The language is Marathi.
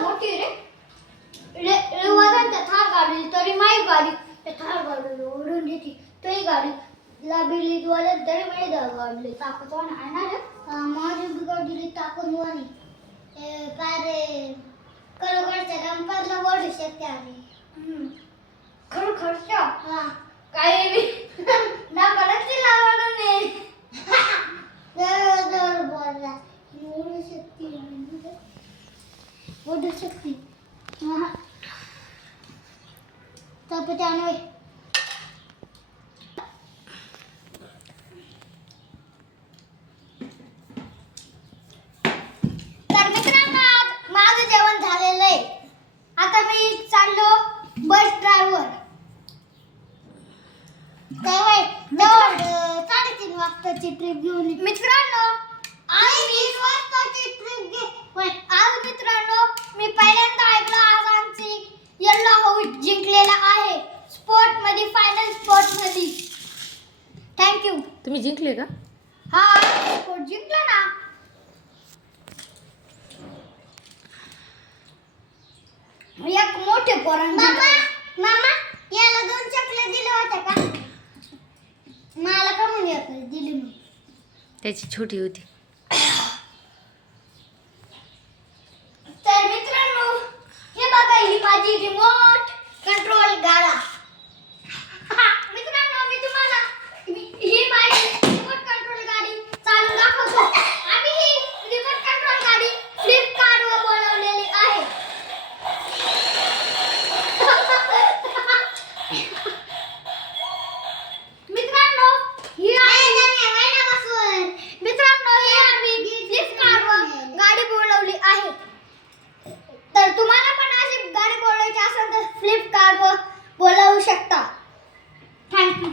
मोठी रे वजन त्या थार गाडी तरी माई गाडी त्या थार गाडीला ओढून देते तरी गाडीला बिल्ली वजन तरी माई गाडीला ताकदवान आहे ना रे माझी गाडीला ताकदवान आहे काय रे खरोखरच्या डंपरला ओढू शकते आम्ही खरोखरच्या हा काय रे ना परत लावणार नाही जर बोलला ओढू शकते तर त्याने तर मित्रांनो माझं जेवण झालेलं आहे आता मी चाललो बस ड्रायव्हर काय 3:30 वाजताची ट्रिप घेऊन मित्रांनो आज 20 वाजताची ट्रिप घे आज मित्रांनो मी पहिल्यांदा ऐकलं आज आमची येल्लो हाऊस जिंकलेला आहे स्पोर्ट मध्ये फायनल स्पोर्ट मध्ये थँक्यू तुम्ही जिंकले का हा स्पोर्ट जिंकला ना एक मोठे पोरांना मामा याला 2 चॉकलेट दिले होते का मला का म्हणून एक दिली मी त्याची छोटी होती तर मित्रांनो हे बघा ही माझी रिमोट कंट्रोल गाडा मित्रांनो मी तुम्हाला ही माझी रिमोट कंट्रोल गाडी चालवून दाखवतो आम्ही ही रिमोट कंट्रोल गाडी फ्लिपकार्ट वर बनवलेली आहे मित्रांनो ही मित्रांनो ही आम्ही फ्लिपकार्ट वर गाडी बोलवली आहे तर तुम्हाला पण अशी गाडी बोलवायची असेल तर फ्लिपकार्ट वर बोलवू शकता थँक्यू